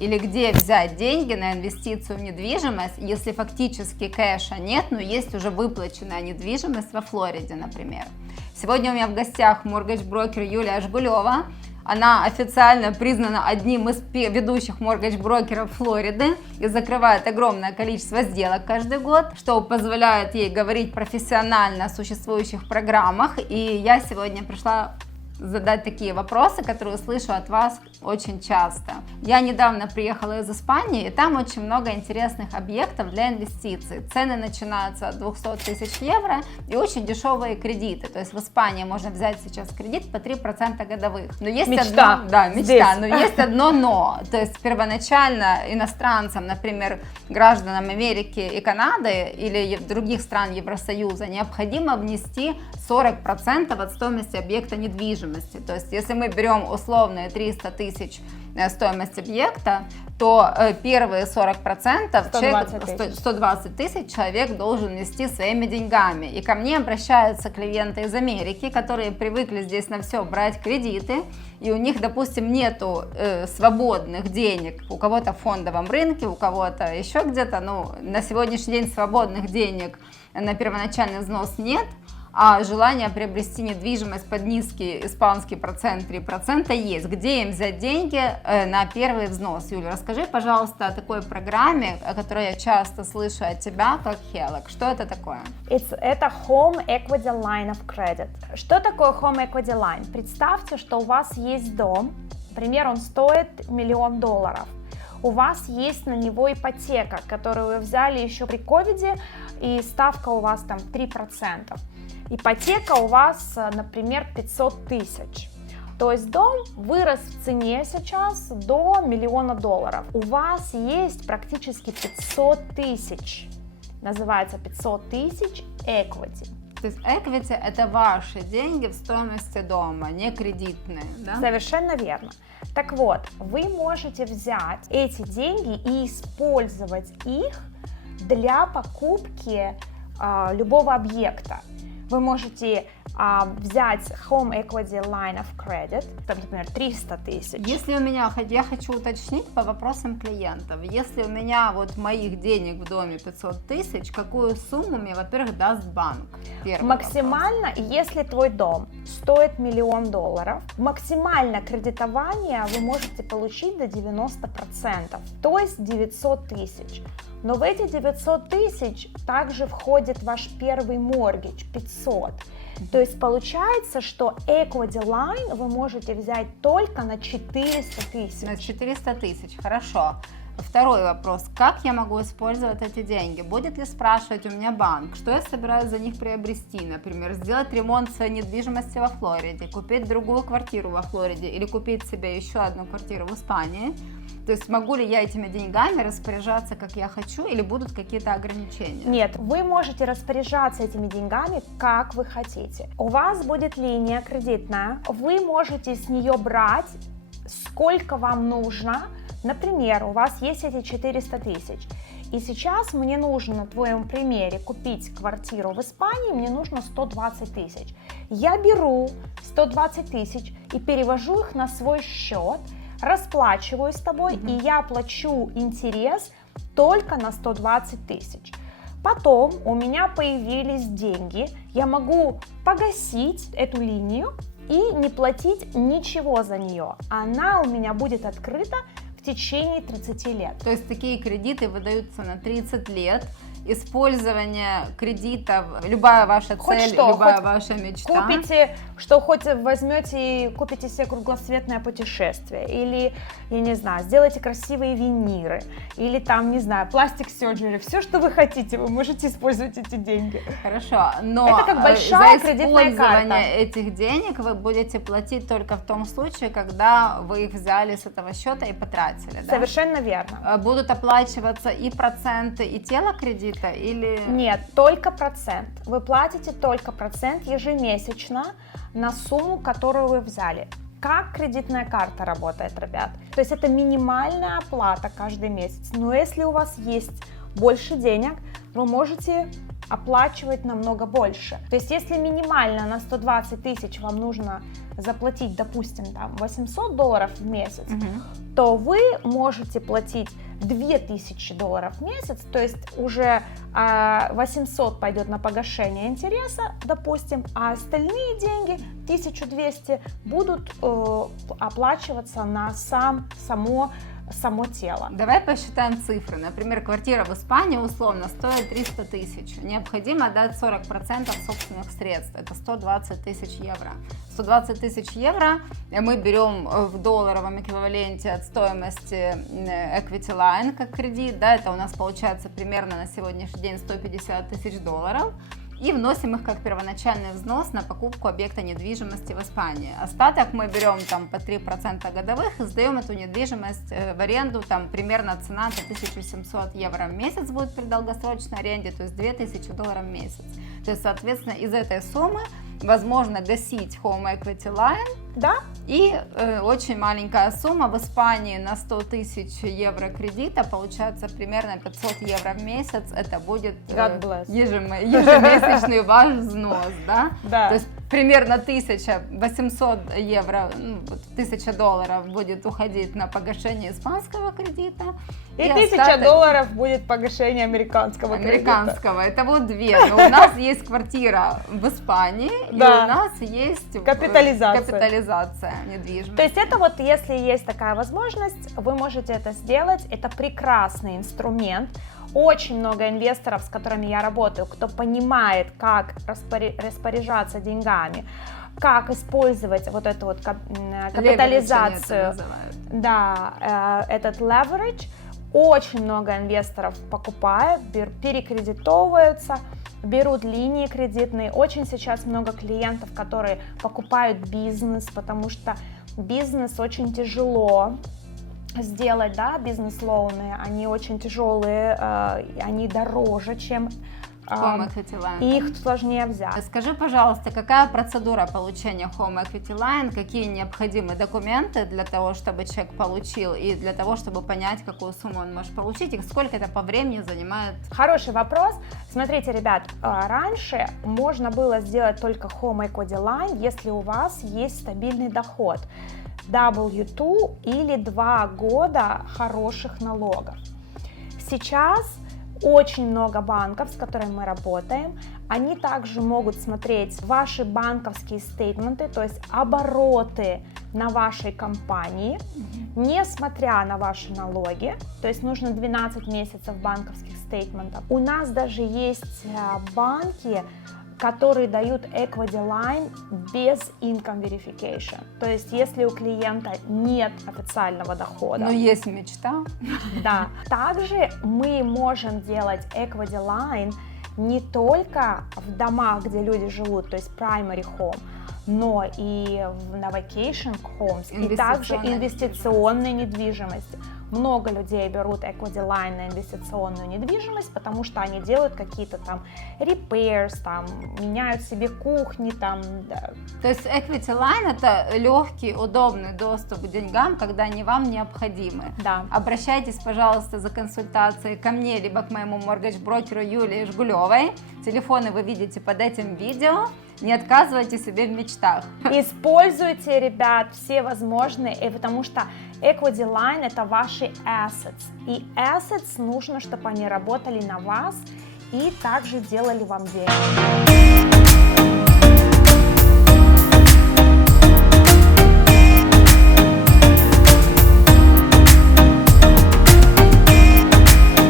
или где взять деньги на инвестицию в недвижимость, если фактически кэша нет, но есть уже выплаченная недвижимость во Флориде, например. Сегодня у меня в гостях моргейдж-брокер Юлия Жгулева. Она официально признана одним из ведущих моргейдж-брокеров Флориды и закрывает огромное количество сделок каждый год, что позволяет ей говорить профессионально о существующих программах. И я сегодня пришла задать такие вопросы, которые слышу от вас очень часто. Я недавно приехала из Испании, и там очень много интересных объектов для инвестиций. Цены начинаются от 200 тысяч евро и очень дешевые кредиты. То есть в Испании можно взять сейчас кредит по 3% годовых. Но есть мечта. Мечта. Но есть одно но. То есть первоначально иностранцам, например, гражданам Америки и Канады или других стран Евросоюза необходимо внести 40% от стоимости объекта недвижимости. То есть, если мы берем условные 300 тысяч стоимость объекта, то первые 40%, 120 тысяч человек должен внести своими деньгами. И ко мне обращаются клиенты из Америки, которые привыкли здесь на все брать кредиты, и у них, допустим, нету свободных денег, у кого-то в фондовом рынке, у кого-то еще где-то, на сегодняшний день свободных денег на первоначальный взнос нет, а желание приобрести недвижимость под низкий испанский процент 3% есть. Где им взять деньги на первый взнос? Юля, расскажи, пожалуйста, о такой программе, о которой я часто слышу от тебя, как HELOC. Что это такое? Это Home Equity Line of Credit. Что такое Home Equity Line? Представьте, что у вас есть дом, например, он стоит $1 миллион. У вас есть на него ипотека, которую вы взяли еще при ковиде, и ставка у вас там 3%. Ипотека у вас, например, 500 тысяч. То есть дом вырос в цене сейчас до $1 миллиона. У вас есть практически 500 тысяч. Называется 500 тысяч equity. То есть equity – это ваши деньги в стоимости дома, не кредитные, да? Совершенно верно. Так вот, вы можете взять эти деньги и использовать их для покупки любого объекта. Вы можете взять Home Equity Line of Credit, там, например, 300 тысяч. Если у меня, я хочу уточнить по вопросам клиентов, если у меня моих денег в доме 500 тысяч, какую сумму мне, во-первых, даст банк? Максимально, если твой дом стоит $1 миллион, максимально кредитование вы можете получить до 90%, то есть 900 тысяч. Но в эти 900 тысяч также входит ваш первый моргидж 500. То есть получается, что equity line вы можете взять только на 400 тысяч. На 400 тысяч, хорошо. Второй вопрос. Как я могу использовать эти деньги? Будет ли спрашивать у меня банк, что я собираюсь за них приобрести? Например, сделать ремонт своей недвижимости во Флориде, купить другую квартиру во Флориде или купить себе еще одну квартиру в Испании? То есть могу ли я этими деньгами распоряжаться, как я хочу, или будут какие-то ограничения? Нет, вы можете распоряжаться этими деньгами, как вы хотите. У вас будет линия кредитная, вы можете с нее брать, сколько вам нужно. Например, у вас есть эти 400 тысяч, и сейчас мне нужно на твоем примере купить квартиру в Испании, мне нужно 120 тысяч. Я беру 120 тысяч и перевожу их на свой счет, расплачиваюсь с тобой, и я плачу интерес только на 120 тысяч. Потом у меня появились деньги, я могу погасить эту линию и не платить ничего за нее. Она у меня будет открыта в течение 30 лет. То есть такие кредиты выдаются на 30 лет. Использование кредитов, любая ваша цель, любая ваша мечта. Купите, что хоть возьмете и купите себе кругосветное путешествие, или, я не знаю, сделайте красивые виниры, или там, не знаю, пластик surgery, все, что вы хотите, вы можете использовать эти деньги. Хорошо, но это как большая кредитная карта. За использование этих денег вы будете платить только в том случае, когда вы их взяли с этого счета и потратили, да? Совершенно верно. Будут оплачиваться и проценты, и тело кредита? Или... Нет, только процент. Вы платите только процент ежемесячно на сумму, которую вы взяли. Как кредитная карта работает, ребят? То есть это минимальная оплата каждый месяц. Но если у вас есть больше денег, вы можете оплачивать намного больше. То есть если минимально на 120 тысяч вам нужно заплатить, допустим, там $800 в месяц, то вы можете платить $2000 в месяц, то есть уже 800 пойдет на погашение интереса, допустим, а остальные деньги, 1200, будут оплачиваться на само тело. Давай посчитаем цифры. Например, квартира в Испании условно стоит 300 тысяч. Необходимо отдать 40% собственных средств. Это 120 тысяч евро. 120 тысяч евро мы берем в долларовом эквиваленте от стоимости Equity Line как кредит. Да, это у нас получается примерно на сегодняшний день 150 тысяч долларов. И вносим их как первоначальный взнос на покупку объекта недвижимости в Испании. Остаток мы берем там по 3% годовых и сдаем эту недвижимость в аренду. Там примерно цена это 1700 евро в месяц будет при долгосрочной аренде, то есть $2000 в месяц. То есть, соответственно, из этой суммы возможно гасить Home Equity Line. Да? И очень маленькая сумма в Испании на 100 тысяч евро кредита, получается примерно 500 евро в месяц, это будет ежемесячный ваш взнос, да? Да. То есть примерно 1800 евро, $1000 будет уходить на погашение испанского кредита. И $1000 будет погашение американского кредита. Это вот две. Но у нас есть квартира в Испании, и у нас есть капитализация недвижимости. То есть это вот, если есть такая возможность, вы можете это сделать. Это прекрасный инструмент. Очень много инвесторов, с которыми я работаю, кто понимает, как распоряжаться деньгами, как использовать вот эту вот капитализацию, этот leverage. Очень много инвесторов покупают, перекредитовываются, берут линии кредитные. Очень сейчас много клиентов, которые покупают бизнес, потому что бизнес очень тяжело сделать, да, бизнес-лоуны, они очень тяжелые, они дороже, чем их сложнее взять. Скажи, пожалуйста, какая процедура получения Home Equity Line, какие необходимы документы для того, чтобы человек получил, и для того, чтобы понять, какую сумму он может получить, и сколько это по времени занимает? Хороший вопрос. Смотрите, ребят, раньше можно было сделать только Home Equity Line, если у вас есть стабильный доход, W2 или 2 года хороших налогов. Сейчас очень много банков, с которыми мы работаем, они также могут смотреть ваши банковские стейтменты, то есть обороты на вашей компании, несмотря на ваши налоги, то есть нужно 12 месяцев банковских стейтментов. У нас даже есть банки, которые дают Equity Line без income verification. То есть, если у клиента нет официального дохода. Но есть мечта. Да. Также мы можем делать Equity Line не только в домах, где люди живут, то есть primary home, но и на vacation homes, и также инвестиционной недвижимости. Много людей берут Equity Line на инвестиционную недвижимость, потому что они делают какие-то там repairs, там, меняют себе кухни, там. Да. То есть Equity Line это легкий, удобный доступ к деньгам, когда они вам необходимы. Да. Обращайтесь, пожалуйста, за консультацией ко мне, либо к моему моргидж-брокеру Юлии Жгулевой. Телефоны вы видите под этим видео. Не отказывайте себе в мечтах. Используйте, ребят, все возможные, потому что Equity Line это ваши assets. И assets нужно, чтобы они работали на вас и также делали вам деньги.